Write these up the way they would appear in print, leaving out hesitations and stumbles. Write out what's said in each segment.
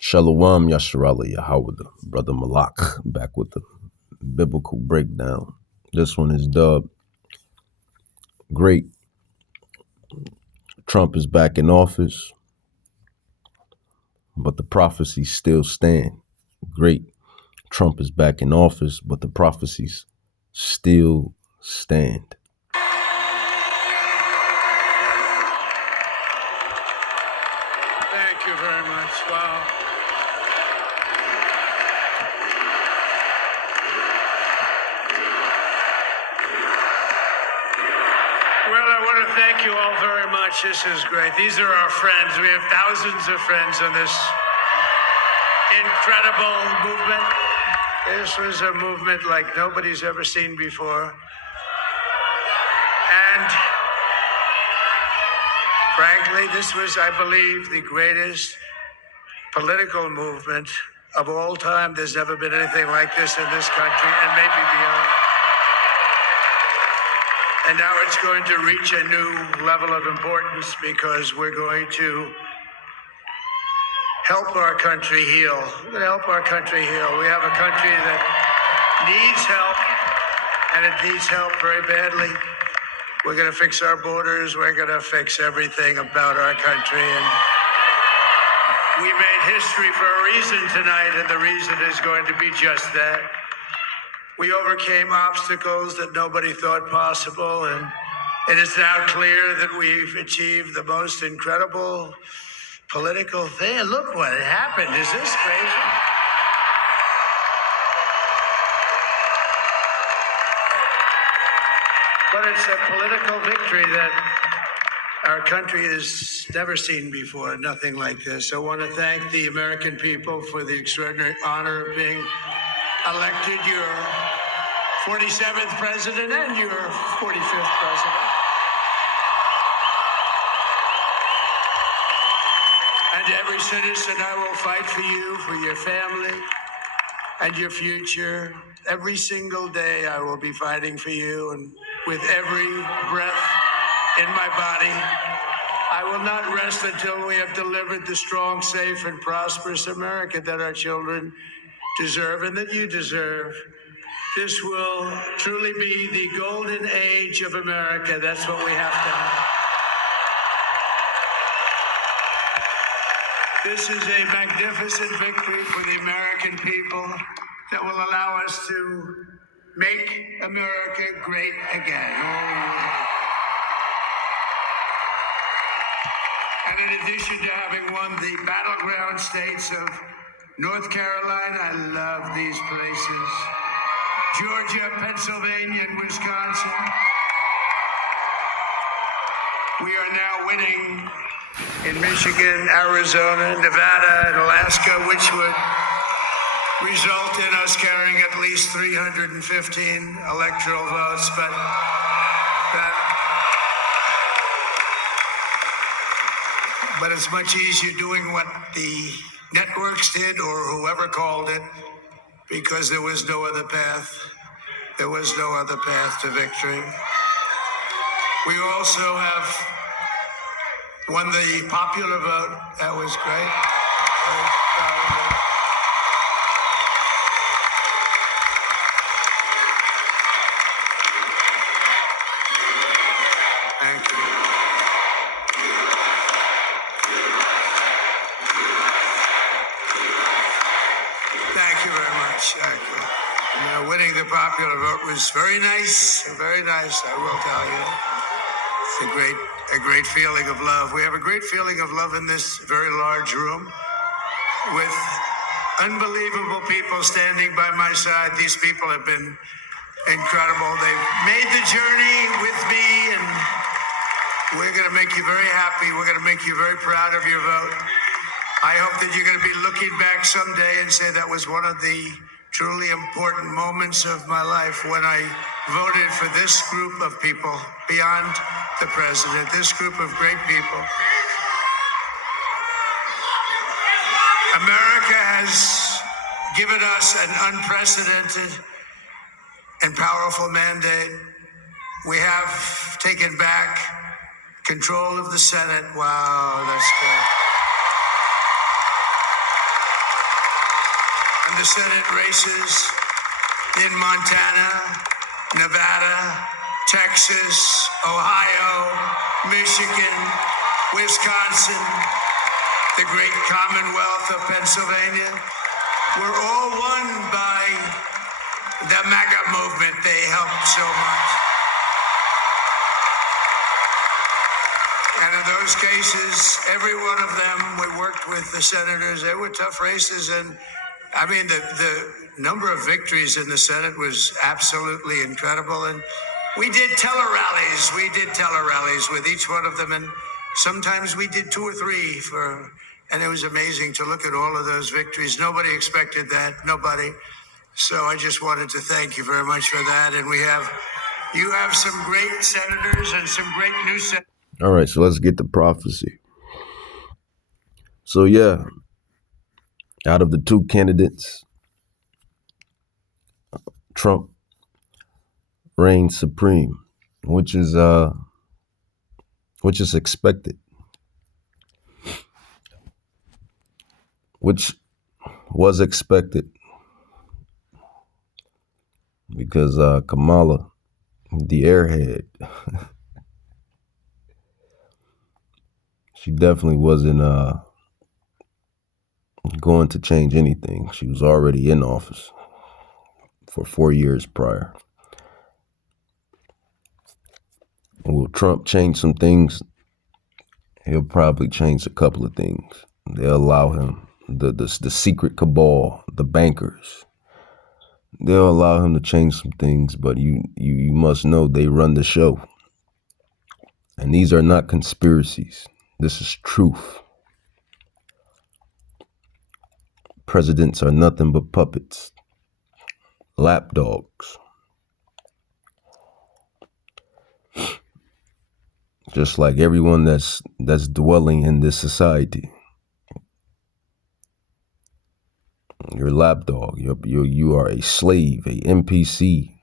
Shalom Yasharala Yahawahsha, Brother Malak, back with the biblical breakdown. This one is dubbed Great. Trump is back in office, but the prophecies still stand. Great. Trump is back in office, but the prophecies still stand. Thank you very much. Wow. Well, I want to thank you all very much. This is great. These are our friends. We have thousands of friends on this incredible movement. This was a movement like nobody's ever seen before. And frankly, this was, I believe, the greatest political movement of all time. There's never been anything like this in this country and maybe beyond. And now it's going to reach a new level of importance because we're going to help our country heal. We're going to help our country heal. We have a country that needs help, and it needs help very badly. We're going to fix our borders. We're going to fix everything about our country. And we made history for a reason tonight, and the reason is going to be just that. We overcame obstacles that nobody thought possible, and it is now clear that we've achieved the most incredible political thing. Look what happened. Is this crazy? But it's a political victory that our country has never seen before, nothing like this. I want to thank the American people for the extraordinary honor of being elected your 47th president and your 45th president. And every citizen, I will fight for you, for your family, and your future. Every single day, I will be fighting for you, and with every breath in my body, I will not rest until we have delivered the strong, safe, and prosperous America that our children deserve and that you deserve. This will truly be the golden age of America. That's what we have to have. This is a magnificent victory for the American people that will allow us to make America great again. And in addition to having won the battleground states of North Carolina, I love these places, Georgia, Pennsylvania, and Wisconsin, we are now winning in Michigan, Arizona, Nevada, and Alaska, which would result in us carrying at least 315 electoral votes. But it's much easier doing what the networks did or whoever called it, because there was no other path. There was no other path to victory. We also have won the popular vote. That was great. Thank you. Thank you very much. Thank you. Winning the popular vote was very nice, I will tell you. It's a great feeling of love. We have a great feeling of love in this very large room with unbelievable people standing by my side. These people have been incredible. They've made the journey with me, and we're going to make you very happy. We're going to make you very proud of your vote. I hope that you're going to be looking back someday and say that was one of the truly important moments of my life when I voted for this group of people beyond the president, this group of great people. America has given us an unprecedented and powerful mandate. We have taken back control of the Senate. Wow, that's good. the Senate races in Montana, Nevada, Texas, Ohio, Michigan, Wisconsin, the great Commonwealth of Pennsylvania, were all won by the MAGA movement. They helped so much. And in those cases, every one of them, we worked with the senators. They were tough races. And I mean, the number of victories in the Senate was absolutely incredible. And we did tele-rallies. We did tele-rallies with each one of them. And sometimes we did 2 or 3 and it was amazing to look at all of those victories. Nobody expected that. Nobody. So I just wanted to thank you very much for that. And you have some great senators and some great new senators. All right, so let's get to prophecy. So yeah, out of the 2 candidates, Trump reigns supreme, which is expected, which was expected, because Kamala, the airhead, she definitely wasn't going to change anything. She was already in office for 4 years prior. Will Trump change some things? He'll probably change a couple of things. They'll allow him, the secret cabal, the bankers, they'll allow him to change some things, but you must know they run the show. And these are not conspiracies. This is truth. Presidents are nothing but puppets, lapdogs. Just like everyone that's dwelling in this society. You're a lapdog. You are a slave, a NPC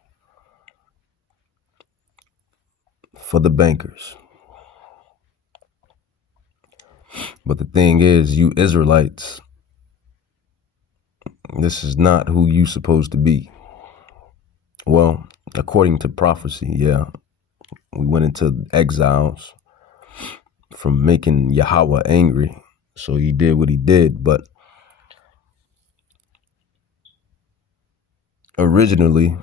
for the bankers. But the thing is, you Israelites, this is not who you supposed to be. Well, according to prophecy, yeah, we went into exiles from making Yahweh angry. So he did what he did, but originally,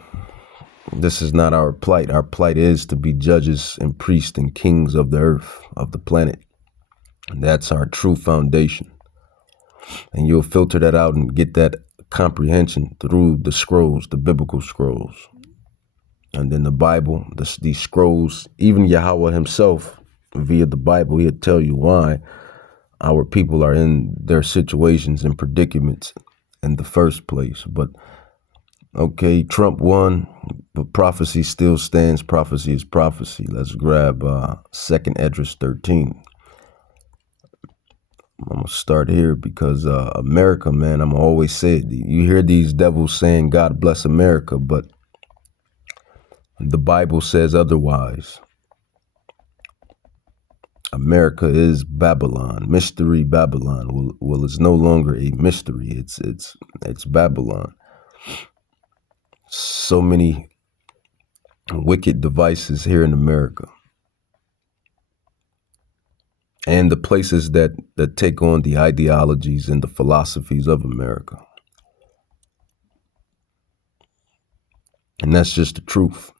this is not our plight. Our plight is to be judges and priests and kings of the earth, of the planet. And that's our true foundation. And you'll filter that out and get that comprehension through the scrolls, the biblical scrolls. And then the Bible, these scrolls, even Yahweh himself, via the Bible, he'll tell you why our people are in their situations and predicaments in the first place. But okay, Trump won, but prophecy still stands. Prophecy is prophecy. Let's grab 2nd Esdras 13. I'm going to start here because America, man, I'm always say it. You hear these devils saying, God bless America, but the Bible says otherwise. America is Babylon, mystery Babylon. Well, it's no longer a mystery. It's Babylon. So many wicked devices here in America. And the places that take on the ideologies and the philosophies of America. And that's just the truth.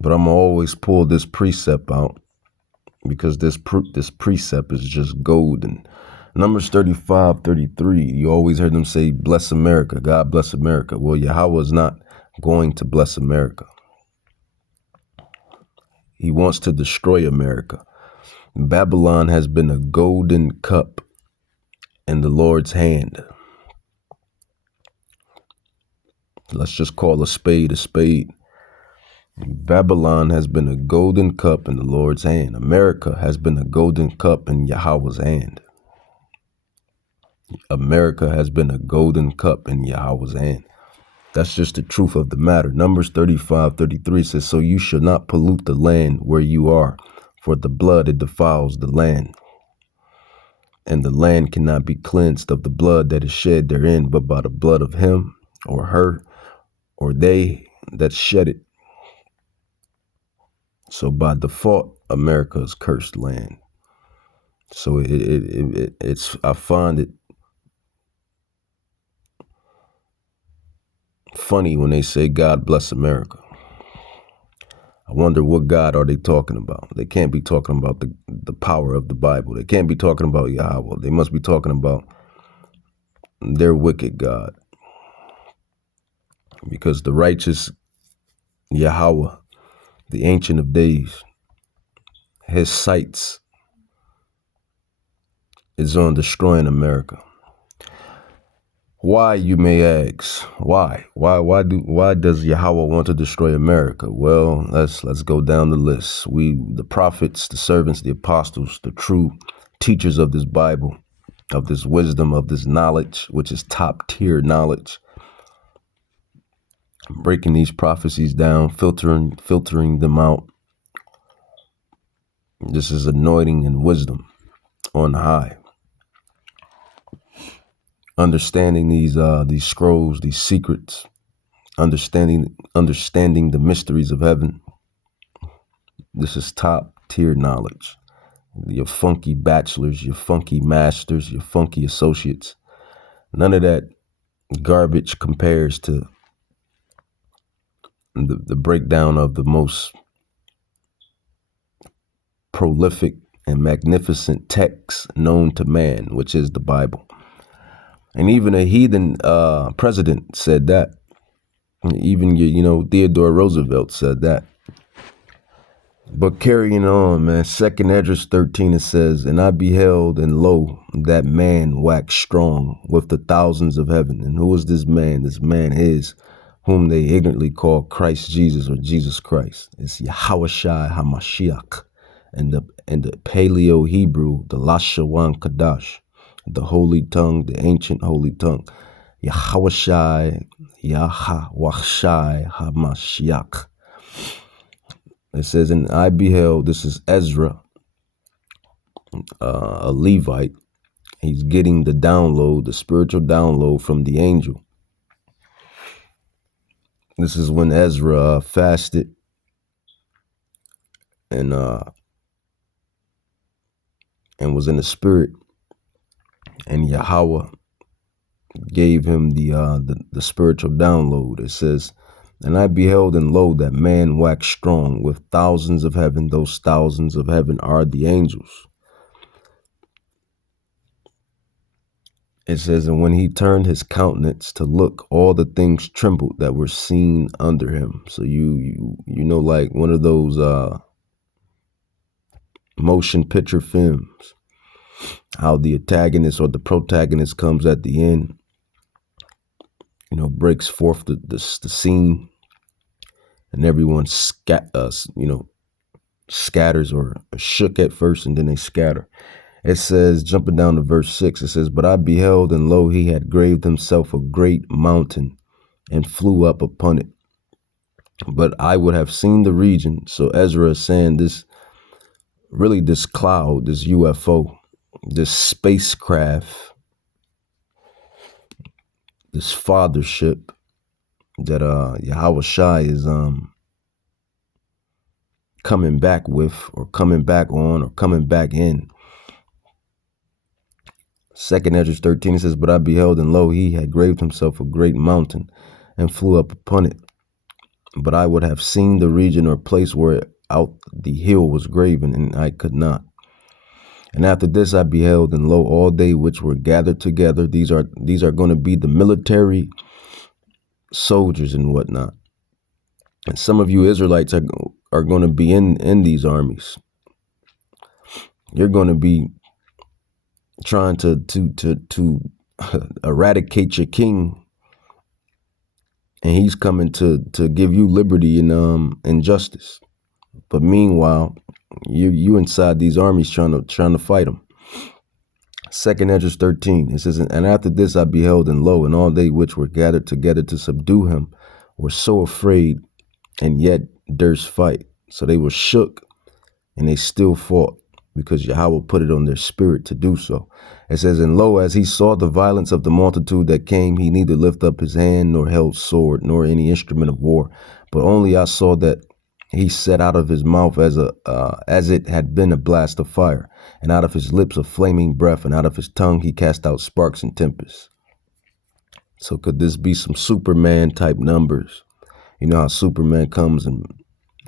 But I'm gonna always pull this precept out because this precept is just golden. Numbers 35:33. You always heard them say, bless America, God bless America. Well, Yahweh is not going to bless America. He wants to destroy America. Babylon has been a golden cup in the Lord's hand. Let's just call a spade a spade. Babylon has been a golden cup in the Lord's hand. America has been a golden cup in Yahweh's hand. America has been a golden cup in Yahweh's hand. That's just the truth of the matter. Numbers 35:33 says, so you shall not pollute the land where you are, for the blood it defiles the land. and the land cannot be cleansed of the blood that is shed therein, but by the blood of him or her or they that shed it. So by default, America is cursed land. So it's I find it funny when they say God bless America. I wonder what God are they talking about? They can't be talking about the power of the Bible. They can't be talking about Yahweh. They must be talking about their wicked God. Because the righteous Yahweh, the Ancient of Days, his sights is on destroying America. Why, you may ask? Why? Why does Yahweh want to destroy America? Well, let's go down the list. The prophets, the servants, the apostles, the true teachers of this Bible, of this wisdom, of this knowledge, which is top tier knowledge, breaking these prophecies down, filtering them out. This is anointing and wisdom on high. Understanding these scrolls, these secrets, understanding the mysteries of heaven. This is top tier knowledge. Your funky bachelors, your funky masters, your funky associates. None of that garbage compares to the breakdown of the most prolific and magnificent text known to man, which is the Bible. And even a heathen president said that. Even Theodore Roosevelt said that. But carrying on, man, 2nd Esdras 13, it says, "And I beheld, and lo, that man waxed strong with the thousands of heaven." And who is this man? This man is whom they ignorantly call Christ Jesus or Jesus Christ. It's Yahawahsha HaMashiach. And the Paleo Hebrew, the Lashawan Kadash, the holy tongue, the ancient holy tongue. Yahawahsha HaMashiach. It says, "And I beheld," this is Ezra, a Levite. He's getting the download, the spiritual download from the angel. This is when Ezra fasted and was in the spirit, and Yahweh gave him the spiritual download. It says, "And I beheld, and lo, that man waxed strong with thousands of heaven." Those thousands of heaven are the angels. It says, "And when he turned his countenance to look, all the things trembled that were seen under him." So you know, like one of those motion picture films, how the antagonist or the protagonist comes at the end, breaks forth the scene, and everyone scatters or shook at first, and then they scatter. It says, jumping down to verse 6, it says, "But I beheld, and lo, he had graved himself a great mountain and flew up upon it. But I would have seen the region." So Ezra is saying this cloud, this UFO, this spacecraft, this fathership that Yahawahsha is coming back with, or coming back on, or coming back in. 2nd Esdras 13, it says, "But I beheld, and lo, he had graved himself a great mountain and flew up upon it. But I would have seen the region or place where out the hill was graven, and I could not. And after this I beheld, and lo, all they which were gathered together." These are going to be the military soldiers and whatnot. And some of you Israelites are going to be in these armies. You're going to be trying to eradicate your king, and he's coming to give you liberty and justice. But meanwhile, you inside these armies trying to fight him. 2nd Esdras 13, it says, "And after this I beheld, and lo, and all they which were gathered together to subdue him were so afraid, and yet durst fight." So they were shook, and they still fought. because Yahweh put it on their spirit to do so. It says, and lo, as he saw the violence of the multitude that came, he neither lifted up his hand, nor held sword, nor any instrument of war, but only I saw that he set out of his mouth as it had been a blast of fire, and out of his lips a flaming breath, and out of his tongue he cast out sparks and tempests. So could this be some Superman type numbers? You know how Superman comes and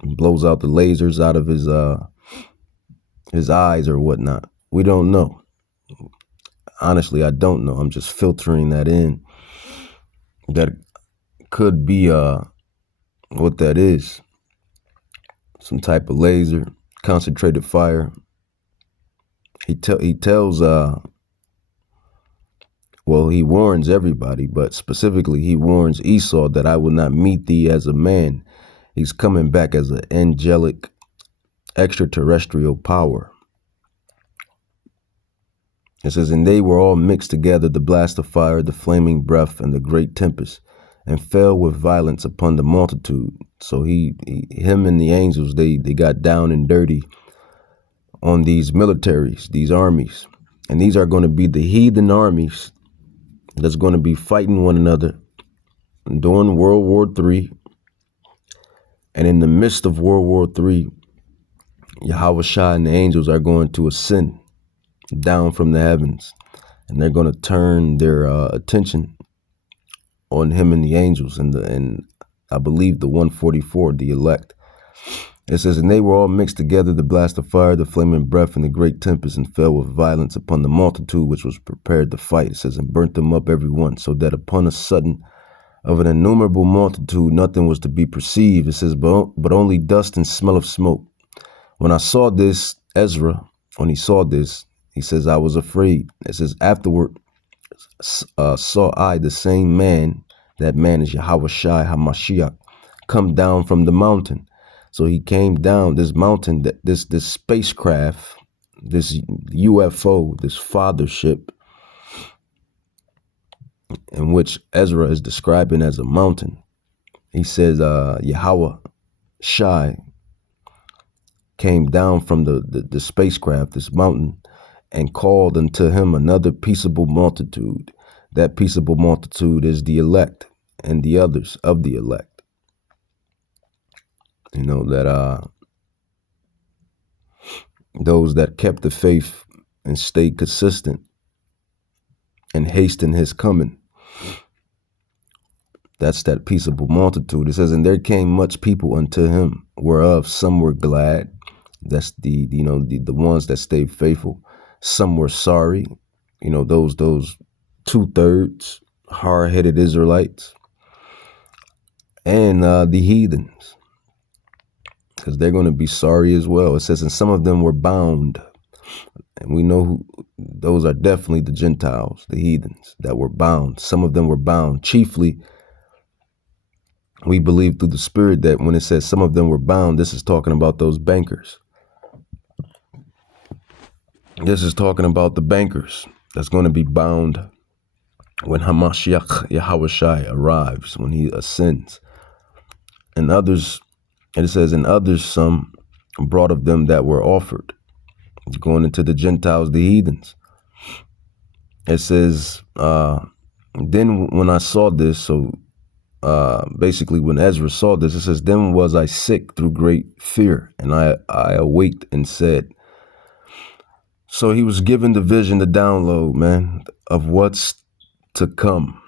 blows out the lasers out of his eyes or whatnot. We don't know. Honestly, I don't know. I'm just filtering that in. That could be what that is. Some type of laser, concentrated fire. He tells he warns everybody, but specifically he warns Esau that I will not meet thee as a man. He's coming back as an angelic extraterrestrial power. It says, and they were all mixed together, the blast of fire, the flaming breath, and the great tempest, and fell with violence upon the multitude. So him and the angels, they got down and dirty on these militaries, these armies. And these are going to be the heathen armies that's going to be fighting one another during World War III. And in the midst of World War III, Yahawahsha and the angels are going to ascend down from the heavens. And they're going to turn their attention on him and the angels and I believe the 144, the elect. It says, and they were all mixed together, the blast of fire, the flaming breath, and the great tempest, and fell with violence upon the multitude which was prepared to fight. It says, and burnt them up every one, so that upon a sudden of an innumerable multitude nothing was to be perceived. It says, but only dust and smell of smoke. When I saw this, Ezra, when he saw this, he says, I was afraid. It says, afterward saw I the same man, that man is Yahawahsha HaMashiach, come down from the mountain. So he came down this mountain, this spacecraft, this UFO, this fathership, in which Ezra is describing as a mountain. He says Yahawahsha came down from the spacecraft, this mountain, and called unto him another peaceable multitude. That peaceable multitude is the elect and the others of the elect. You know, that those that kept the faith and stayed consistent and hastened his coming. That's that peaceable multitude. It says, and there came much people unto him, whereof some were glad. That's the ones that stayed faithful. Some were sorry. You know, those 2/3 hard-headed Israelites, and the heathens, because they're going to be sorry as well. It says, and some of them were bound. And we know those are definitely the Gentiles, the heathens that were bound. Some of them were bound. Chiefly, we believe through the Spirit that when it says some of them were bound, this is talking about those bankers. This is talking about the bankers that's going to be bound when Hamashiach Yahawahsha arrives, when he ascends. And others, and it says, and others some brought of them that were offered, going into the Gentiles, the heathens. It says, then when I saw this, so basically when Ezra saw this, it says, then was I sick through great fear, and I awaked and said. So he was given the vision, the download, man, of what's to come.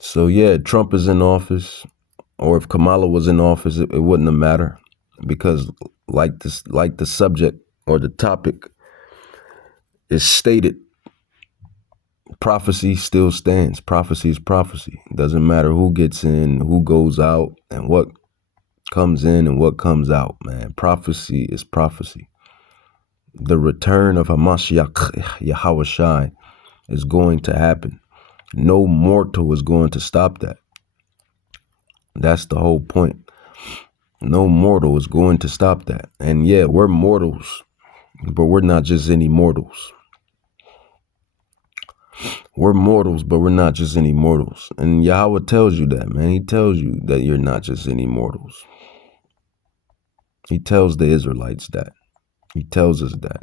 So yeah, Trump is in office, or if Kamala was in office, it wouldn't have mattered, because like the subject or the topic is stated, prophecy still stands. Prophecy is prophecy. It doesn't matter who gets in, who goes out, and what comes in and what comes out, man. Prophecy is prophecy. The return of Hamashiach Yahawahsha is going to happen. No mortal is going to stop that. That's the whole point. No mortal is going to stop that. And yeah, we're mortals, but we're not just any mortals. We're mortals, but we're not just any mortals. And Yahweh tells you that, man. He tells you that you're not just any mortals. He tells the Israelites that. He tells us that.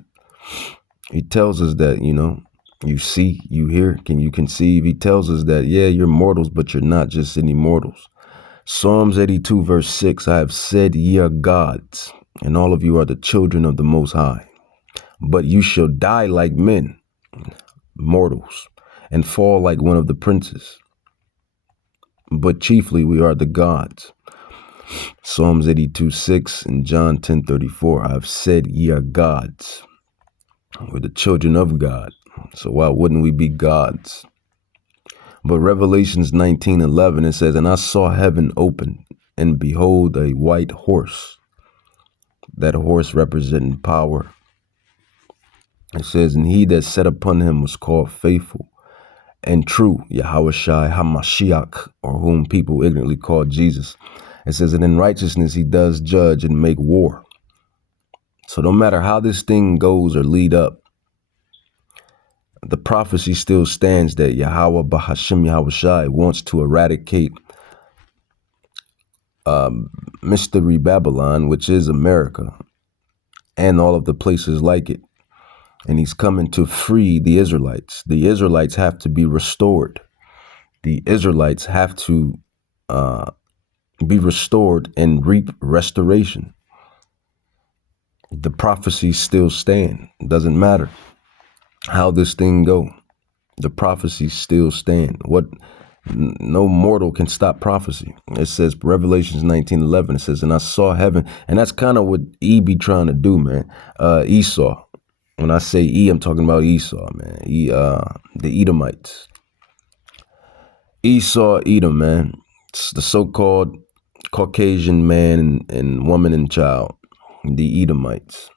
He tells us that, you see, you hear, can you conceive? He tells us that, yeah, you're mortals, but you're not just any mortals. Psalms 82, verse 6, I have said ye are gods, and all of you are the children of the Most High. But you shall die like men, mortals, and fall like one of the princes. But chiefly we are the gods. Psalms 82, 6 and John 10:34, I have said ye are gods. We're the children of God. So why wouldn't we be gods? But Revelations 19:11, it says, and I saw heaven open, and behold a white horse. That horse representing power. It says, and he that sat upon him was called faithful and true, Yahawahsha HaMashiach, or whom people ignorantly call Jesus. It says, and in righteousness he does judge and make war. So no matter how this thing goes or lead up, the prophecy still stands that Yahweh Bahashim Yahawahsha wants to eradicate Mystery Babylon, which is America, and all of the places like it. And he's coming to free the Israelites. The Israelites have to be restored. The Israelites have to be restored and reap restoration. The prophecies still stand. It doesn't matter how this thing go. The prophecies still stand. No mortal can stop prophecy. It says Revelations 19:11. It says, and I saw heaven, and that's kind of what E be trying to do, man. Esau. When I say E, I'm talking about Esau, man. The Edomites. Esau, Edom, man. It's the so-called Caucasian man and woman and child. The Edomites.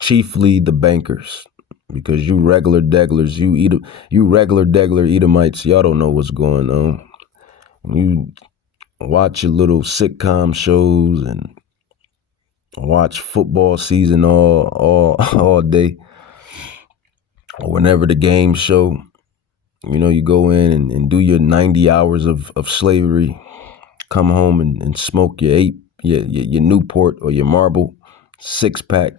Chiefly the bankers. Because you regular degglers, you regular deggler Edomites, y'all don't know what's going on. You watch your little sitcom shows and watch football season all day. Or whenever the games show, you go in and do your 90 hours of slavery, come home and smoke your Newport or your Marble 6-pack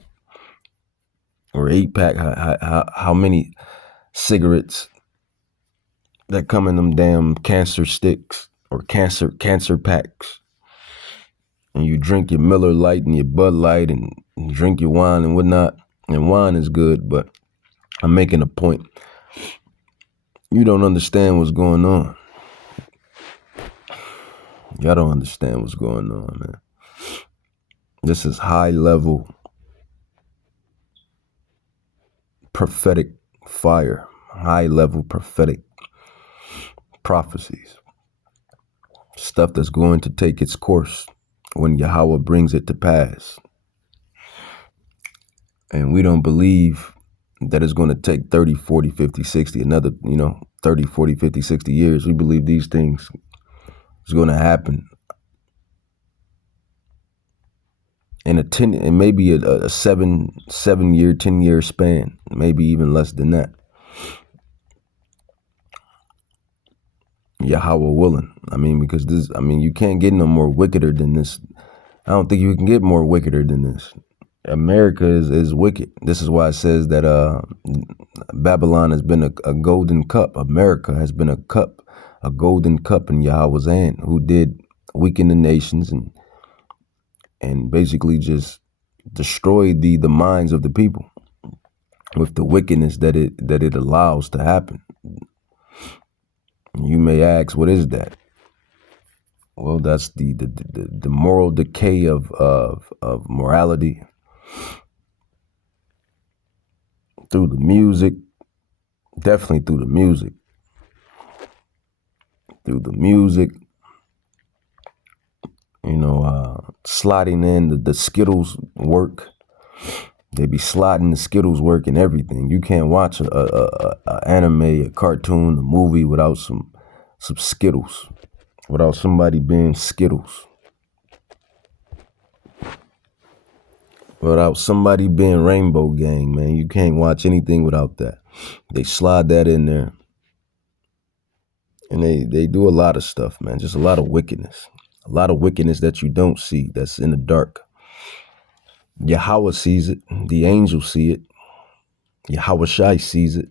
or 8-pack, how many cigarettes that come in them damn cancer sticks or cancer packs. And you drink your Miller Lite and your Bud Light and drink your wine and whatnot. And wine is good, but I'm making a point. You don't understand what's going on. Y'all don't understand what's going on, man. This is high level prophetic fire, high level prophetic prophecies. Stuff that's going to take its course when Yahweh brings it to pass. And we don't believe that it's going to take 30, 40, 50, 60, another, 30, 40, 50, 60 years. We believe these things is going to happen in maybe a 7-year, 10-year span, maybe even less than that. Yahweh willing. Because you can't get no more wickeder than this. I don't think you can get more wickeder than this. America is wicked. This is why it says that Babylon has been a golden cup. America has been a golden cup in Yahweh's hand, who did weaken the nations and basically just destroyed the minds of the people with the wickedness that it allows to happen. You may ask, what is that? Well, that's the moral decay of morality through the music, definitely through the music. Sliding in the Skittles work. They be sliding the Skittles work and everything. You can't watch a anime, a cartoon, a movie without some Skittles, without somebody being Skittles, without somebody being Rainbow Gang, man. You can't watch anything without that. They slide that in there. And they do a lot of stuff, man. Just a lot of wickedness. A lot of wickedness that you don't see, that's in the dark. Yahweh sees it. The angels see it. Yahawahsha sees it.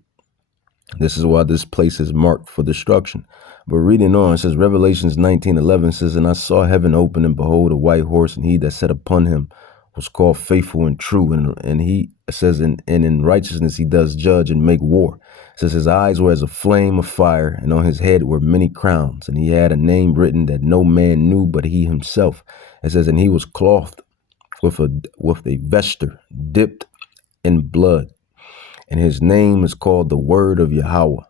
This is why this place is marked for destruction. But reading on, it says, Revelations 19:11 says, And I saw heaven open, and behold, a white horse, and he that sat upon him was called Faithful and True. And he says, and in righteousness he does judge and make war. It says, His eyes were as a flame of fire, and on his head were many crowns. And he had a name written that no man knew but he himself. It says, And he was clothed with a vesture dipped in blood. And his name is called the Word of Yahweh.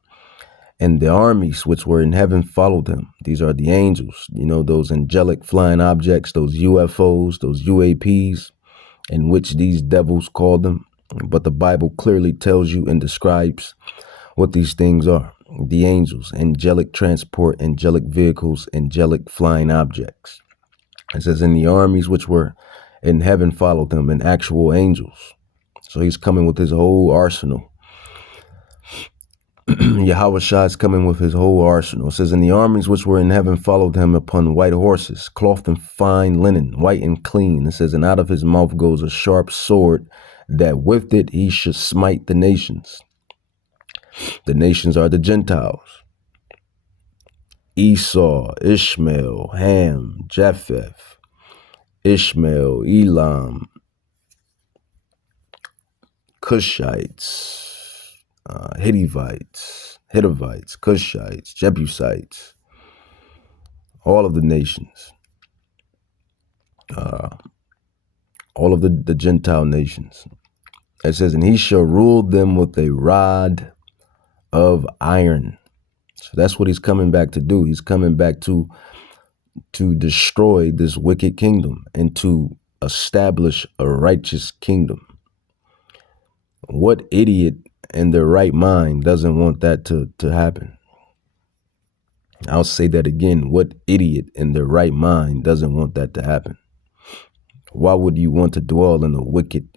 And the armies which were in heaven followed him. These are the angels, those angelic flying objects, those UFOs, those UAPs, in which these devils called them. But the Bible clearly tells you and describes what these things are. The angels, angelic transport, angelic vehicles, angelic flying objects. It says, and the armies which were in heaven followed him, and actual angels. So he's coming with his whole arsenal. Yahawahsha is coming with his whole arsenal. It says, And the armies which were in heaven followed him upon white horses, clothed in fine linen, white and clean. It says, And out of his mouth goes a sharp sword, that with it he should smite the nations. The nations are the Gentiles. Esau, Ishmael, Ham, Japheth, Ishmael, Elam, Cushites, Hittites, Cushites, Jebusites, all of the nations, all of the Gentile nations. It says, and he shall rule them with a rod of iron. So that's what he's coming back to do. He's coming back to destroy this wicked kingdom and to establish a righteous kingdom. What idiot in their right mind doesn't want that to happen? I'll say that again. What idiot in their right mind doesn't want that to happen? Why would you want to dwell in a wicked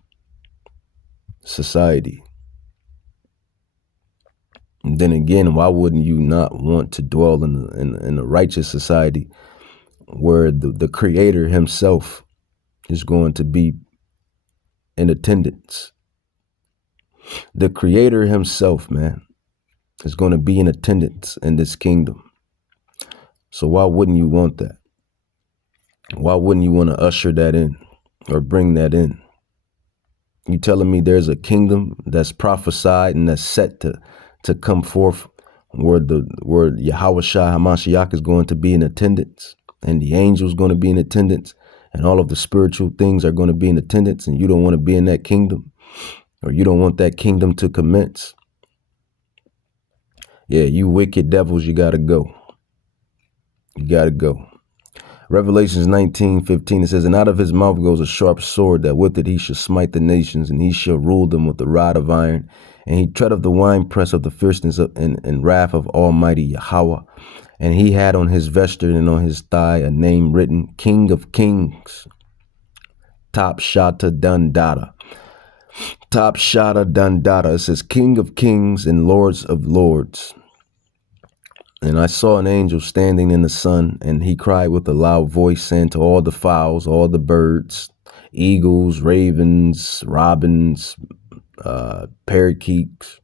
society? And then again, why wouldn't you not want to dwell in a righteous society where the Creator himself is going to be in attendance? The Creator himself, man, is going to be in attendance in this kingdom. So why wouldn't you want that? Why wouldn't you want to usher that in or bring that in? You telling me there's a kingdom that's prophesied and that's set to come forth where Yahawahsha HaMashiach is going to be in attendance, and the angels going to be in attendance, and all of the spiritual things are going to be in attendance, and you don't want to be in that kingdom, or you don't want that kingdom to commence? Yeah, you wicked devils, you got to go. You got to go. Revelations 19:15, it says, and out of his mouth goes a sharp sword, that with it he shall smite the nations, and he shall rule them with the rod of iron. And he tread of the winepress of the fierceness and wrath of Almighty Yahweh. And he had on his vesture and on his thigh a name written, King of Kings, Top Shata Dundada. Top Shata Dundada. It says, King of Kings and Lords of Lords. And I saw an angel standing in the sun, and he cried with a loud voice, saying to all the fowls, all the birds, eagles, ravens, robins, parakeets,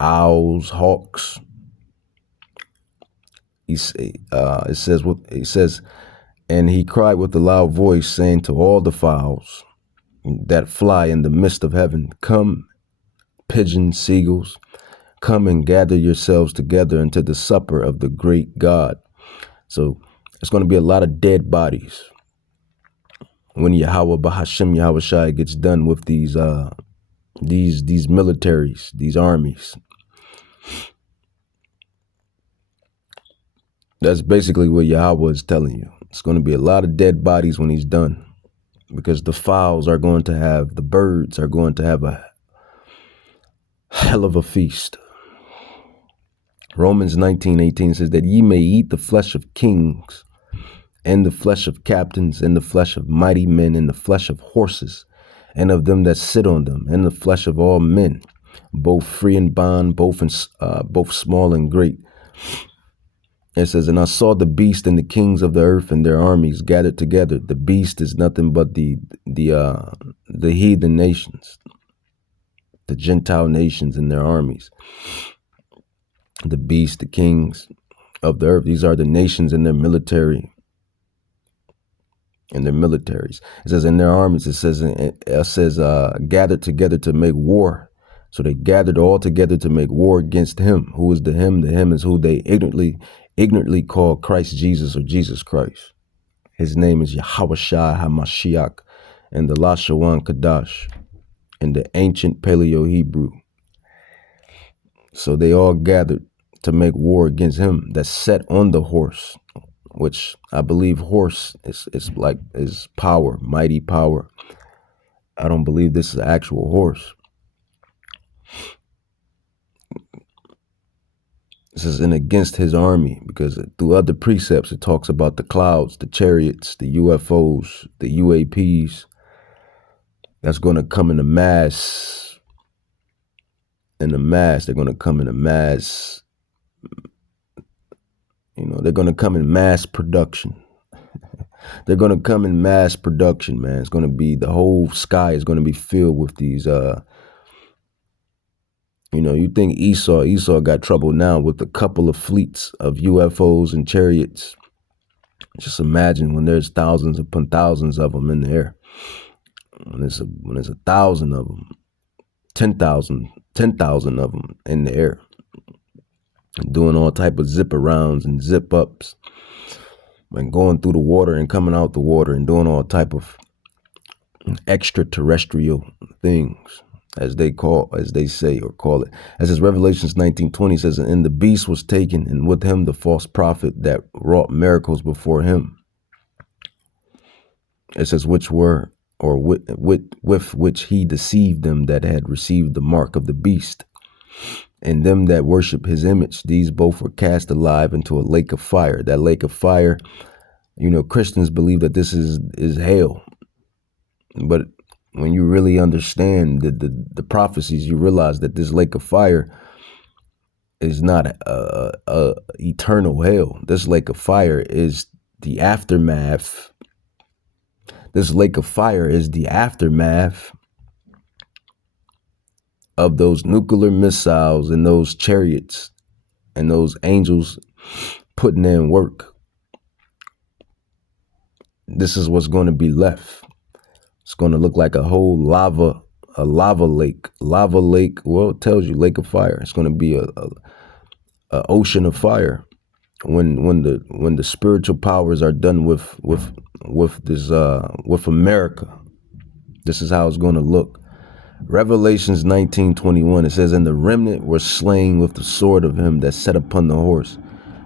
owls, hawks. It says, and he cried with a loud voice, saying to all the fowls that fly in the midst of heaven, come, pigeons, seagulls, come and gather yourselves together into the supper of the great God. So it's going to be a lot of dead bodies when Yahawahsha gets done with these militaries, these armies. That's basically what Yahweh is telling you. It's going to be a lot of dead bodies when he's done, because the birds are going to have a hell of a feast. Romans 19:18 says that ye may eat the flesh of kings, and the flesh of captains, and the flesh of mighty men, and the flesh of horses, and of them that sit on them, and the flesh of all men, both free and bond, both small and great. It says, and I saw the beast and the kings of the earth and their armies gathered together. The beast is nothing but the heathen nations, the Gentile nations and their armies. The beast, the kings of the earth. These are the nations and their military and their militaries. It says in their armies, it says gathered together to make war. So they gathered all together to make war against him. Who is the him? The him is who they ignorantly call Christ Jesus or Jesus Christ. His name is Yahawahsha HaMashiach and the Lashawan Kadash in the ancient Paleo-Hebrew. So they all gathered to make war against him that sat on the horse, which I believe horse is power, mighty power. I don't believe this is an actual horse. This is in against his army, because through other precepts it talks about the clouds, the chariots, the UFOs, the UAPs that's going to come in a mass. They're going to come in a mass. They're going to come in mass production. They're going to come in mass production, man. It's going to be, the whole sky is going to be filled with these, you think Esau got trouble now with a couple of fleets of UFOs and chariots. Just imagine when there's thousands upon thousands of them in the air. When there's 1,000 of them, 10,000 of them in the air, and doing all type of zip arounds and zip ups, and going through the water and coming out the water and doing all type of extraterrestrial things, as they say or call it. As says Revelations 19:20 says, and the beast was taken, and with him the false prophet that wrought miracles before him. It says, which were, or with which he deceived them that had received the mark of the beast, and them that worship his image. These both were cast alive into a lake of fire. That lake of fire, Christians believe that this is hell. But when you really understand the prophecies, you realize that this lake of fire is not a eternal hell. This lake of fire is the aftermath. This lake of fire is the aftermath of those nuclear missiles and those chariots and those angels putting in work. This is what's going to be left. It's going to look like a whole lava lake. Lava lake, well, it tells you lake of fire. It's going to be a ocean of fire when the spiritual powers are done with America. This is how it's going to look. Revelations 19:21, it says, and the remnant were slain with the sword of him that sat upon the horse,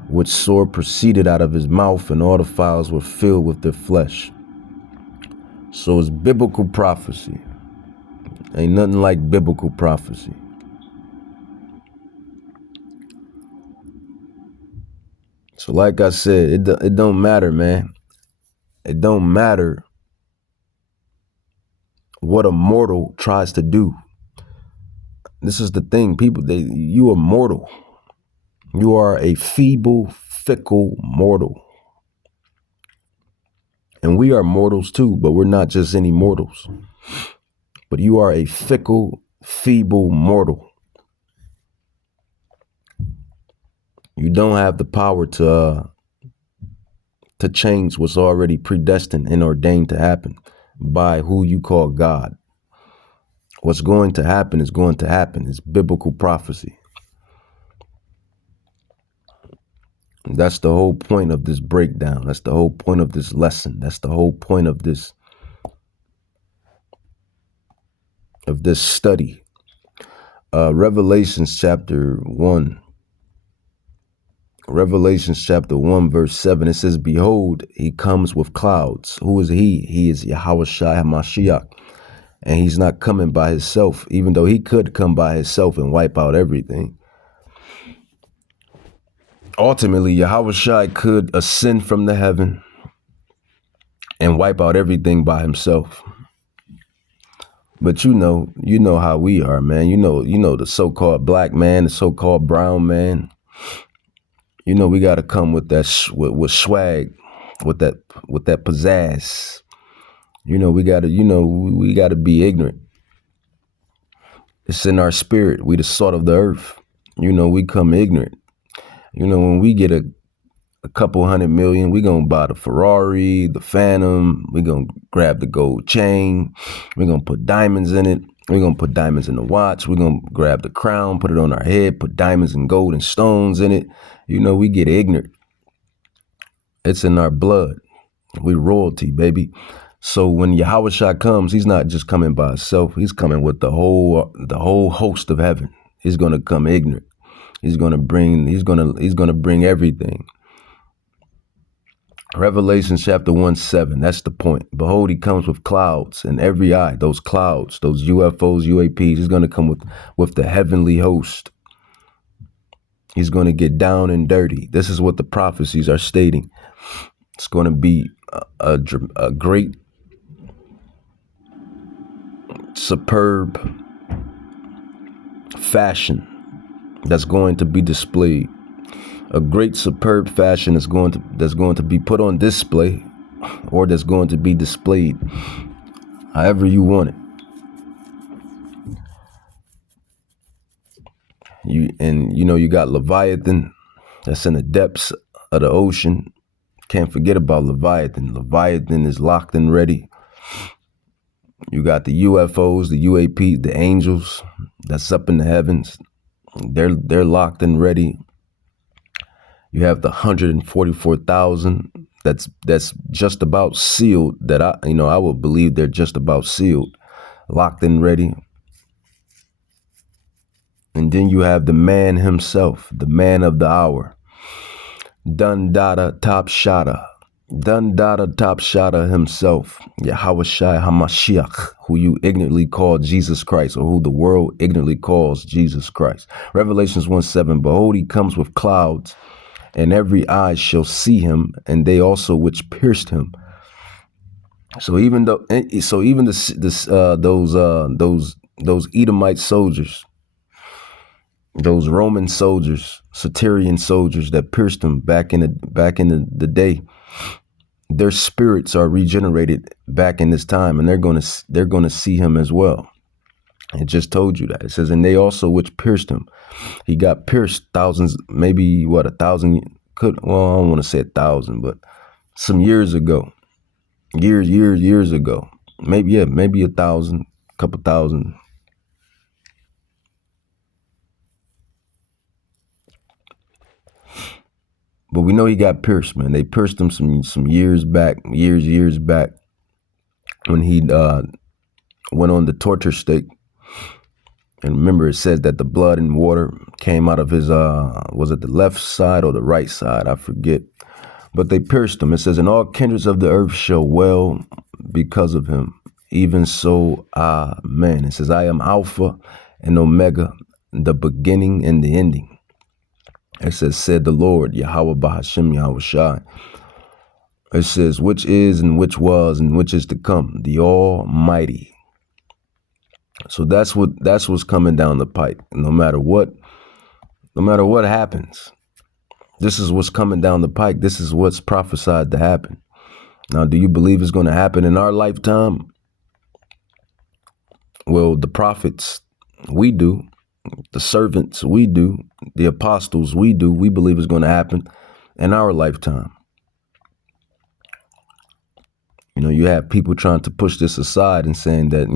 which sword proceeded out of his mouth, and all the fowls were filled with their flesh. So it's biblical prophecy. Ain't nothing like biblical prophecy. So like I said, it don't matter, man. It don't matter what a mortal tries to do. This is the thing, people, you are mortal. You are a feeble, fickle mortal. And we are mortals too, but we're not just any mortals. But you are a fickle, feeble mortal. You don't have the power to change what's already predestined and ordained to happen by who you call God. What's going to happen is going to happen. It's biblical prophecy. And that's the whole point of this breakdown. That's the whole point of this lesson. That's the whole point of this study. Revelations chapter 1. Revelations chapter 1 verse 7, it says, behold, he comes with clouds. Who is he? He is Yahawahsha HaMashiach. And he's not coming by himself, even though he could come by himself and wipe out everything. Ultimately, Yahawahsha could ascend from the heaven and wipe out everything by himself. But you know how we are, man. You know the so-called black man, the so-called brown man. You know, we got to come with that with swag, with that pizzazz. You know, we got to be ignorant. It's in our spirit. We the salt of the earth. You know, we come ignorant. You know, when we get a couple 100 million, we gonna buy the Ferrari, the Phantom. We gonna grab the gold chain. We gonna put diamonds in it. We gonna put diamonds in the watch. We gonna grab the crown, put it on our head, put diamonds and gold and stones in it. You know, we get ignorant. It's in our blood. We royalty, baby. So when Yahawahsha comes, he's not just coming by himself. He's coming with the whole host of heaven. He's gonna come ignorant. He's gonna bring everything. Revelation chapter 1:7. That's the point. Behold, he comes with clouds, and every eye, those clouds, those UFOs, UAPs, he's gonna come with the heavenly host. He's gonna get down and dirty. This is what the prophecies are stating. It's gonna be a great, superb fashion that's going to be displayed. A great superb fashion that's going to be put on display, or that's going to be displayed however you want it. You got Leviathan that's in the depths of the ocean. Can't forget about Leviathan. Leviathan is locked and ready. You got the UFOs, the UAP, the angels that's up in the heavens. They're locked and ready. You have the 144,000 that's just about sealed. That I would believe they're just about sealed, locked and ready. And then you have the man himself, the man of the hour, Dundada Top Shotta. Dundada Top Shotta himself, Yahawahsha Hamashiach, who you ignorantly call Jesus Christ, or who the world ignorantly calls Jesus Christ. Revelations 1:7. Behold, he comes with clouds, and every eye shall see him, and they also which pierced him. So even those Edomite soldiers, those Roman soldiers, Satyrian soldiers that pierced him back in the day, their spirits are regenerated back in this time, and they're gonna see him as well. It just told you that. It says, and they also which pierced him. He got pierced thousands, maybe 1,000, I don't want to say 1,000, but some years ago. Years ago. Maybe 1,000, couple thousand. But we know he got pierced, man. They pierced him some years back, years back, when he went on the torture stake. And remember, it says that the blood and water came out of his, was it the left side or the right side? I forget. But they pierced him. It says, and all kindreds of the earth shall wail because of him. Even so, amen. It says, I am Alpha and Omega, the beginning and the ending. It says, said the Lord, Yahawahsha. It says, which is and which was and which is to come, the Almighty. So that's what's coming down the pike. No matter what happens, this is what's coming down the pike. This is what's prophesied to happen. Now, do you believe it's going to happen in our lifetime? Well, the prophets, we do. The servants, we do. The apostles, we do. We believe it's going to happen in our lifetime. You know, you have people trying to push this aside and saying that,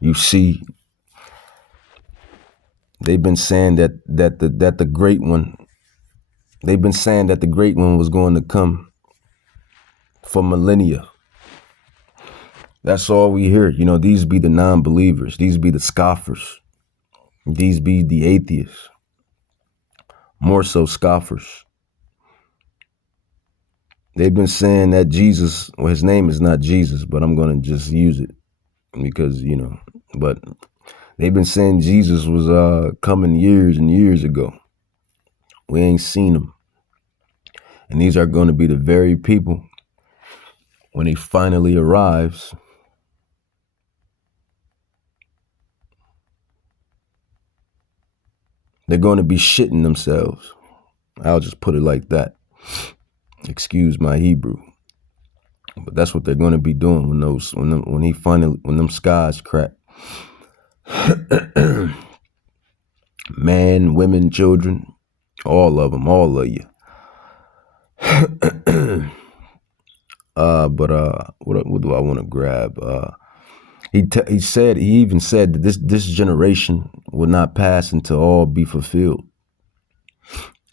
you see, they've been saying that the great one, they've been saying that the great one was going to come for millennia. That's all we hear. These be the non-believers. These be the scoffers. These be the atheists. More so scoffers. They've been saying that Jesus, well, his name is not Jesus, but I'm going to just use it because, but they've been saying Jesus was coming years and years ago. We ain't seen him. And these are going to be the very people, when he finally arrives, they're going to be shitting themselves. I'll just put it like that. Excuse my Hebrew. But that's what they're going to be doing when them skies crack. Man, women, children, all of them, all of you. What do I want to grab? He even said that this generation will not pass until all be fulfilled.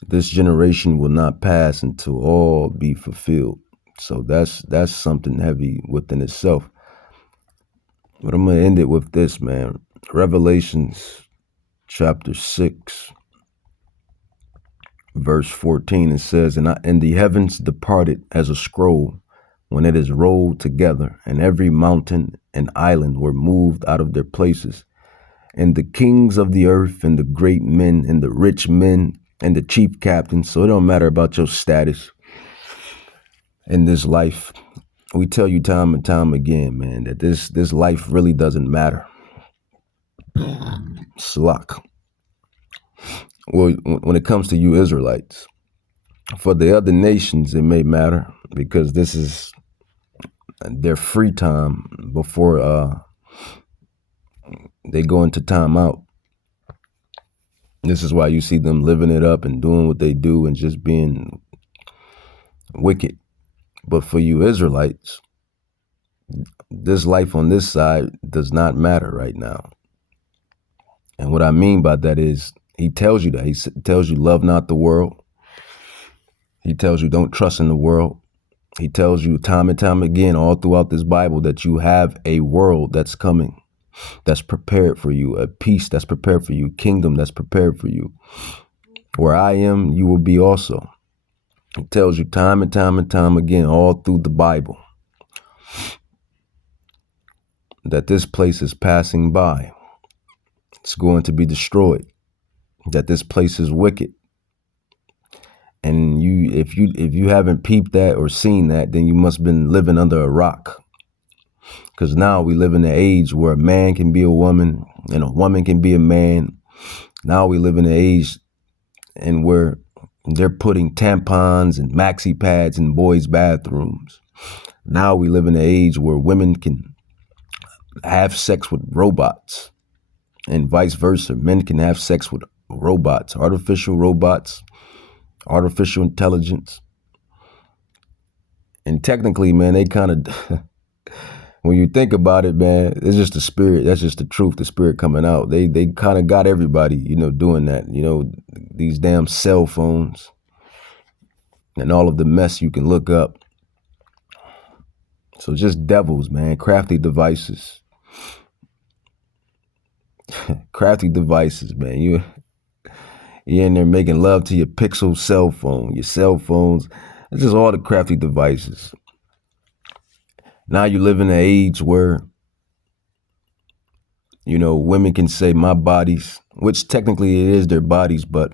This generation will not pass until all be fulfilled. So that's something heavy within itself. But I'm gonna end it with this, man. Revelations chapter 6, verse 14. It says, "And the heavens departed as a scroll when it is rolled together, and every mountain and island were moved out of their places. And the kings of the earth, and the great men, and the rich men, and the chief captains." So it don't matter about your status in this life. We tell you time and time again, man, that this life really doesn't matter. Slack. Well, when it comes to you Israelites, for the other nations, it may matter because this is their free time before they go into time out. This is why you see them living it up and doing what they do and just being wicked. But for you Israelites, this life on this side does not matter right now. And what I mean by that is he tells you that. He tells you love not the world. He tells you don't trust in the world. He tells you time and time again all throughout this Bible that you have a world that's coming, that's prepared for you, a peace that's prepared for you, kingdom that's prepared for you. Where I am, you will be also. He tells you time and time and time again all through the Bible that this place is passing by. It's going to be destroyed. That this place is wicked. And if you haven't peeped that or seen that, then you must have been living under a rock. Because now we live in an age where a man can be a woman and a woman can be a man. Now we live in an age and where they're putting tampons and maxi pads in boys' bathrooms. Now we live in an age where women can have sex with robots and vice versa. Men can have sex with robots, artificial intelligence. And technically, man, they kind of, when you think about it, man, it's just the spirit. That's just the truth, the spirit coming out. They kind of got everybody, doing that, these damn cell phones and all of the mess you can look up. So just devils, man, crafty devices. Crafty devices, man. You're in there making love to your Pixel cell phone, your cell phones. It's just all the crafty devices. Now you live in an age where, women can say my bodies, which technically it is their bodies, but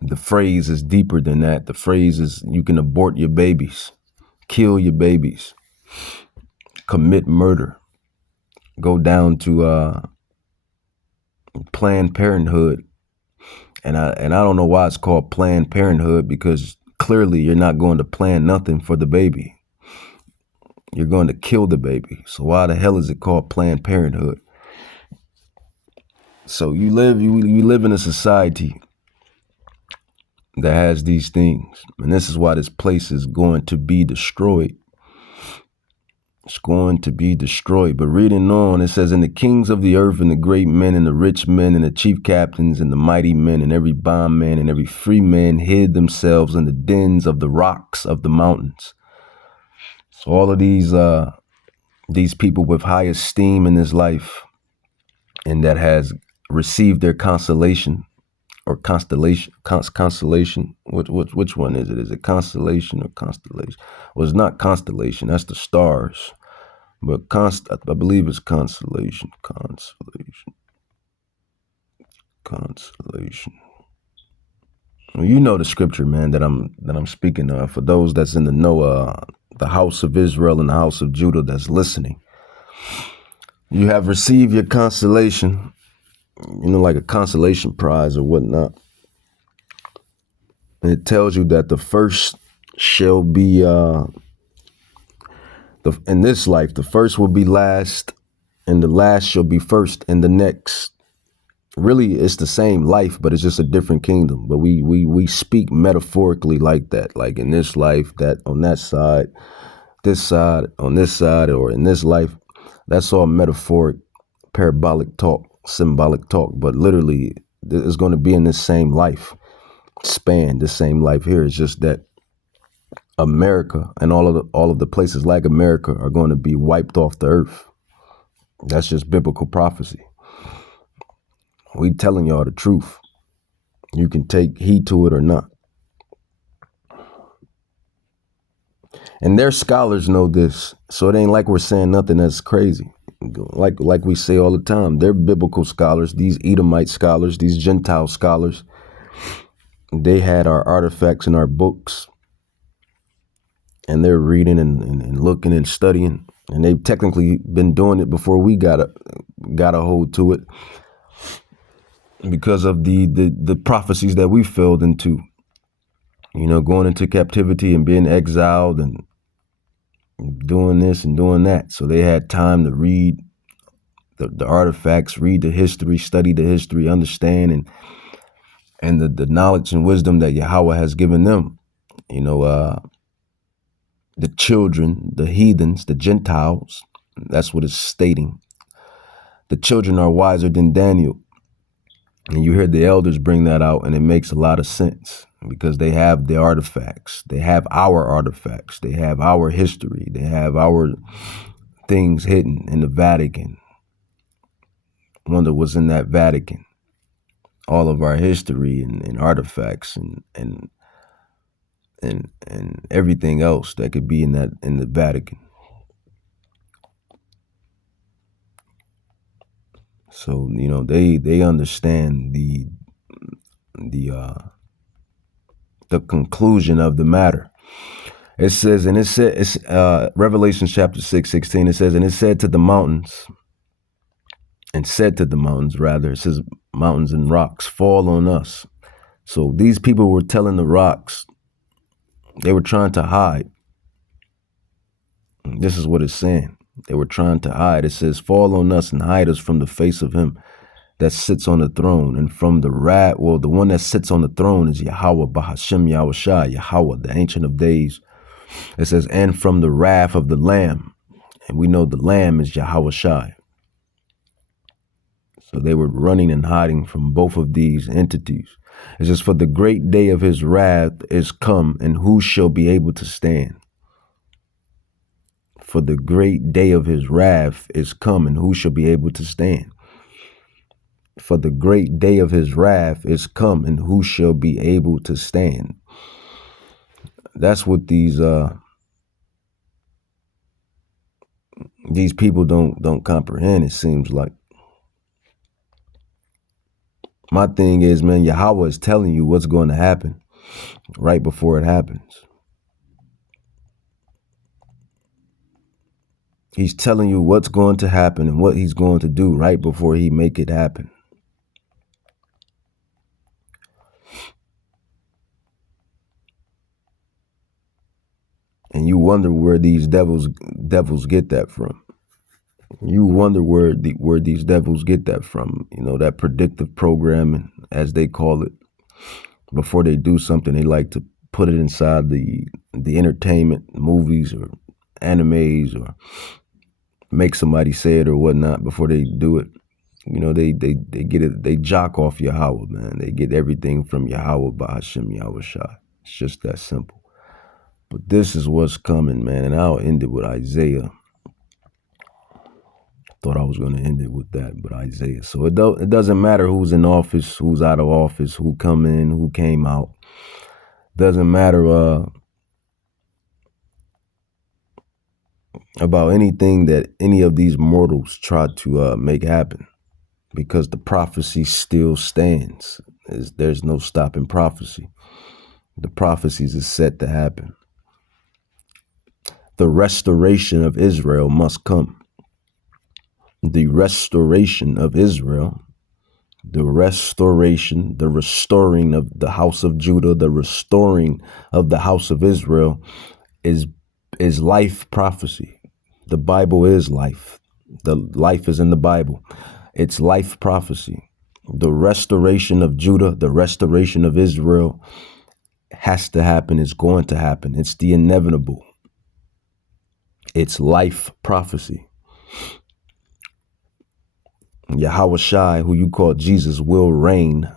the phrase is deeper than that. The phrase is you can abort your babies, kill your babies, commit murder, go down to Planned Parenthood. And I don't know why it's called Planned Parenthood, because clearly you're not going to plan nothing for the baby. You're going to kill the baby. So why the hell is it called Planned Parenthood? So you live in a society that has these things. And this is why this place is going to be destroyed. It's going to be destroyed. But reading on, it says, "And the kings of the earth, and the great men, and the rich men, and the chief captains, and the mighty men, and every bondman, and every free man hid themselves in the dens of the rocks of the mountains." So all of these people with high esteem in this life, and that has received their consolation or constellation. Which one is it? Is it constellation or constellation? Well, it's not constellation. That's the stars. But I believe it's constellation. Constellation. Well, you know the scripture, man, that I'm speaking of. For those that's in the know, the house of Israel and the house of Judah that's listening, you have received your consolation. Like a consolation prize or whatnot. And it tells you that the first shall be in this life, the first will be last, and the last shall be first in the next. Really, it's the same life, but it's just a different kingdom. But we speak metaphorically like that, like in this life, that on that side, this side, on this side, or in this life. That's all metaphoric, parabolic talk, symbolic talk. But literally, it's going to be in this same life span, this same life here. It's just that America and all of the places like America are going to be wiped off the earth. That's just biblical prophecy. We telling y'all the truth. You can take heed to it or not. And their scholars know this, so it ain't like we're saying nothing that's crazy. Like we say all the time, they're biblical scholars, these Edomite scholars, these Gentile scholars. They had our artifacts in our books, and they're reading and looking and studying, and they've technically been doing it before we got a hold to it, because of the prophecies that we fell into, going into captivity and being exiled and doing this and doing that. So they had time to read the artifacts, read the history, study the history, understand, and the knowledge and wisdom that Yahweh has given them. The children, the heathens, the Gentiles, that's what it's stating. The children are wiser than Daniel. And you hear the elders bring that out, and it makes a lot of sense because they have the artifacts. They have our artifacts. They have our history. They have our things hidden in the Vatican. Wonder what's in that Vatican. All of our history and artifacts and everything else that could be in the Vatican. So, they understand the conclusion of the matter. It says, and it's Revelation chapter 6:16. It says, and it said to the mountains, it says mountains and rocks, fall on us. So these people were telling the rocks, they were trying to hide. This is what it's saying. They were trying to hide. It says, fall on us and hide us from the face of him that sits on the throne, and from the wrath. Well, the one that sits on the throne is Yahawahsha, Yahweh, the Ancient of Days. It says, and from the wrath of the Lamb. And we know the Lamb is Yahawahsha. So they were running and hiding from both of these entities. It says, for the great day of his wrath is come, and who shall be able to stand? For the great day of his wrath is come, and who shall be able to stand? For the great day of his wrath is come, and who shall be able to stand? That's what these people don't comprehend, it seems like. My thing is, man, Yahweh is telling you what's going to happen right before it happens. He's telling you what's going to happen and what he's going to do right before he make it happen. And you wonder where these devils get that from. You wonder where these devils get that from. That predictive programming, as they call it. Before they do something, they like to put it inside the entertainment, movies or animes, or make somebody say it or whatnot before they do it. They get it. They jock off Yahweh, man. They get everything from Yahweh Yahawahsha. It's just that simple. But this is what's coming, man. And I'll end it with Isaiah. Thought I was going to end it with that, but Isaiah. So it doesn't matter who's in office, who's out of office, who come in, who came out. Doesn't matter about anything that any of these mortals try to make happen, because the prophecy still stands. There's no stopping prophecy. The prophecies is set to happen. The restoration of Israel must come. The restoration of Israel The restoration, the restoring of the house of Judah, the restoring of the house of Israel is life prophecy. The Bible is life. The life is in the Bible. It's life prophecy. The restoration of Judah, the restoration of Israel has to happen. It's going to happen. It's the inevitable. It's life prophecy. Yahawahsha, who you call Jesus, will reign,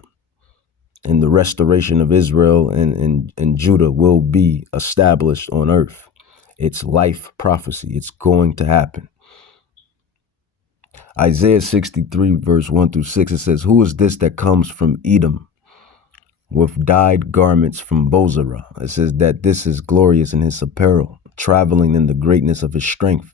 and the restoration of Israel and Judah will be established on earth. It's life prophecy. It's going to happen. Isaiah 63, verse 1 through 6, it says, "Who is this that comes from Edom with dyed garments from Bozrah?" It says that this is glorious in his apparel, traveling in the greatness of his strength.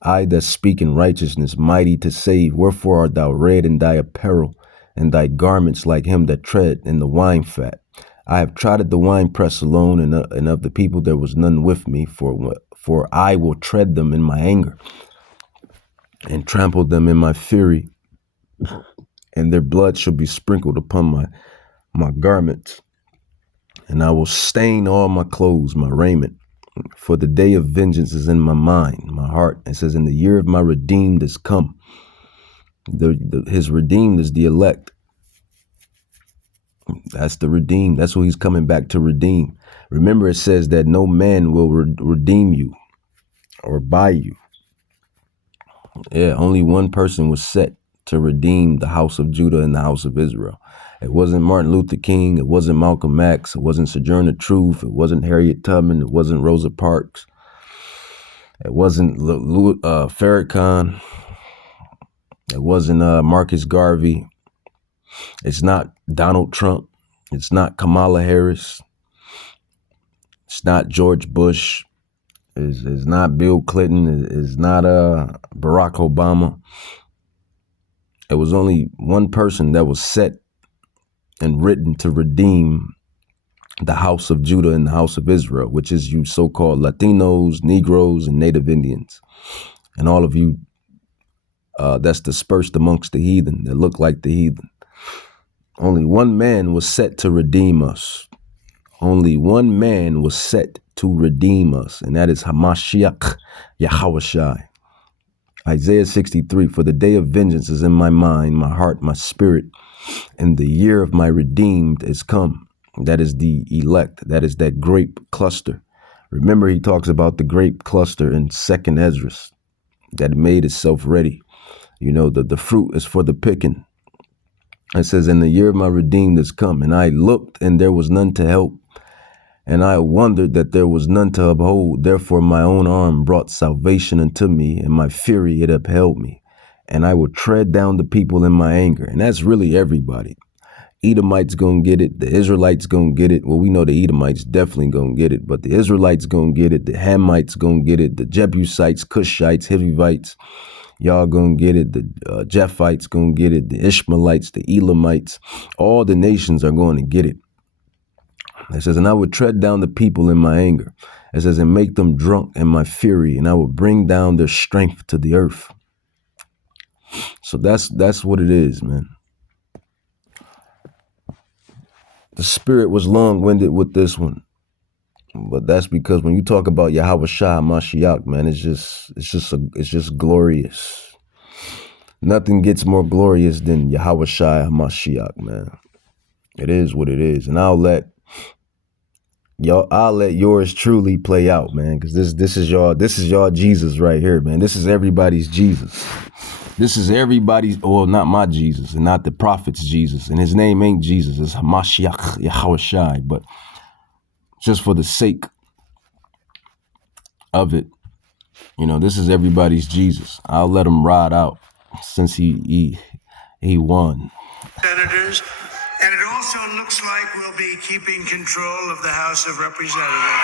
I that speak in righteousness, mighty to save. Wherefore art thou red in thy apparel, and thy garments like him that tread in the wine fat? I have trodden the winepress alone, and of the people there was none with me. For I will tread them in my anger, and trample them in my fury, and their blood shall be sprinkled upon my garments, and I will stain all my clothes, my raiment. For the day of vengeance is in my mind, my heart. It says, in the year of my redeemed is come. His redeemed is the elect. That's the redeemed. That's who he's coming back to redeem. Remember, it says that no man will redeem you or buy you. Yeah, only one person was set to redeem the house of Judah and the house of Israel. It wasn't Martin Luther King. It wasn't Malcolm X. It wasn't Sojourner Truth. It wasn't Harriet Tubman. It wasn't Rosa Parks. It wasn't Farrakhan. It wasn't Marcus Garvey. It's not Donald Trump. It's not Kamala Harris. It's not George Bush. It's not Bill Clinton. It's not Barack Obama. It was only one person that was set and written to redeem the house of Judah and the house of Israel, which is you so-called Latinos, Negroes, and Native Indians, and all of you that's dispersed amongst the heathen that look like the heathen. Only one man was set to redeem us. Only one man was set to redeem us, and that is Hamashiach, Yahawahsha. Isaiah 63, for the day of vengeance is in my mind, my heart, my spirit, and the year of my redeemed is come. That is the elect. That is that grape cluster. Remember, he talks about the grape cluster in 2nd Ezra that made itself ready. You know, the fruit is for the picking. It says, in the year of my redeemed is come, and I looked, and there was none to help. And I wondered that there was none to uphold. Therefore my own arm brought salvation unto me, and my fury it upheld me. And I will tread down the people in my anger. And that's really everybody. Edomites gonna get it. The Israelites gonna get it. Well, we know the Edomites definitely gonna get it, but the Israelites gonna get it. The Hamites gonna get it. The Jebusites, Cushites, Hivites, y'all gonna get it. The Japhites gonna get it. The Ishmaelites, the Elamites, all the nations are going to get it. It says, and I would tread down the people in my anger. It says, and make them drunk in my fury, and I will bring down their strength to the earth. So that's what it is, man. The spirit was long-winded with this one, but that's because when you talk about Yahawahsha Mashiach, man, it's just glorious. Nothing gets more glorious than Yahawahsha Mashiach, man. It is what it is, and I'll let yours truly play out, man, because this is y'all Jesus right here, man. This is everybody's Jesus. This is everybody's, well, not my Jesus and not the prophet's Jesus, and his name ain't Jesus. It's Hamashiach Yahawahsha, but just for the sake of it, you know, this is everybody's Jesus. I'll let him ride out since he won. Senators, and it also looks like we'll be keeping control of the House of Representatives.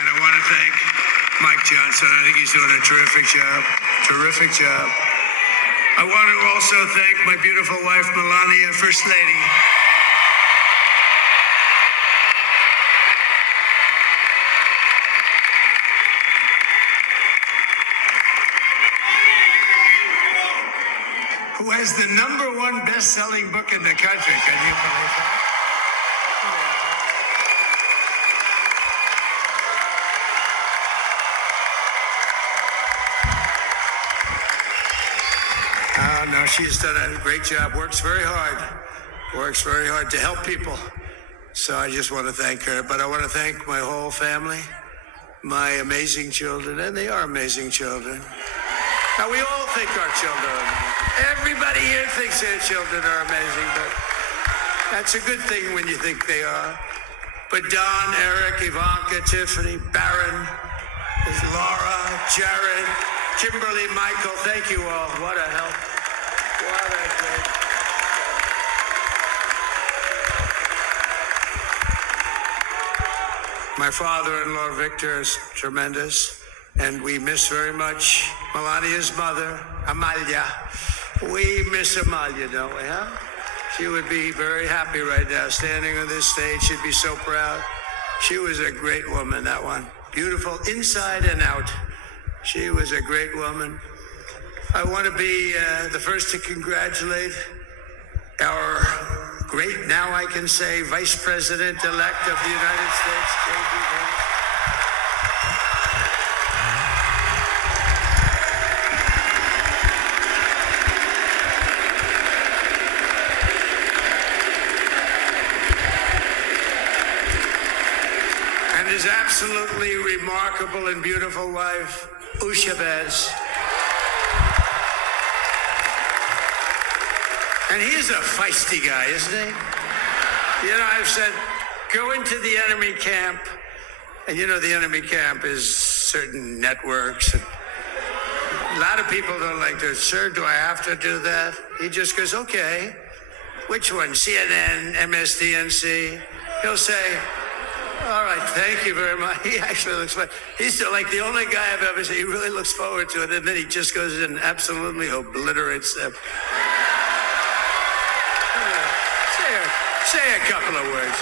And I want to thank Mike Johnson. I think he's doing a terrific job. Terrific job. I want to also thank my beautiful wife, Melania, First Lady. has the #1 best-selling book in the country. Can you believe that? No, she's done a great job. Works very hard to help people. So I just want to thank her. But I want to thank my whole family, my amazing children, and they are amazing children. Now, we all think our children are amazing. Everybody here thinks their children are amazing, but that's a good thing when you think they are. But Don, Eric, Ivanka, Tiffany, Barron, there's Laura, Jared, Kimberly, Michael, thank you all. What a help. What a great. My father-in-law, Victor, is tremendous, and we miss very much Melania's mother, Amalia. We miss Amalia, don't we, huh? She would be very happy right now, standing on this stage. She'd be so proud. She was a great woman, that one. Beautiful inside and out. She was a great woman. I want to be the first to congratulate our great, now I can say, Vice President-elect of the United States, J.D. Vance. And his absolutely remarkable and beautiful wife, Usha Bez. And he's a feisty guy, isn't he? You know, I've said, go into the enemy camp, and you know the enemy camp is certain networks. And a lot of people don't like to, sir, do I have to do that? He just goes, okay. Which one? CNN, MSDNC? He'll say, all right, thank you very much. He actually looks like, he's like the only guy I've ever seen. He really looks forward to it, and then he just goes in and absolutely obliterates them. Say a couple of words.